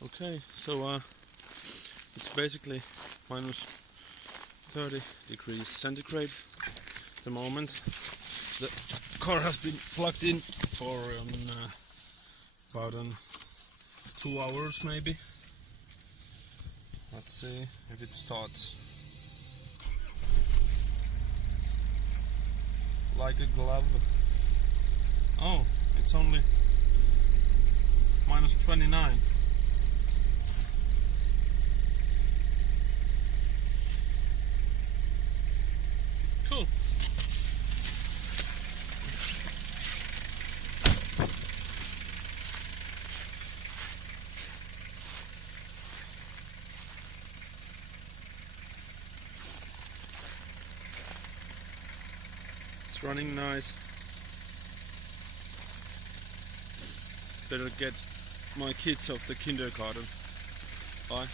Okay, so it's basically minus 30 degrees centigrade at the moment. The car has been plugged in for about 2 hours maybe. Let's see if it starts. Like a glove. Oh, it's only minus 29. Cool. It's running nice. Better get my kids off the kindergarten. Bye.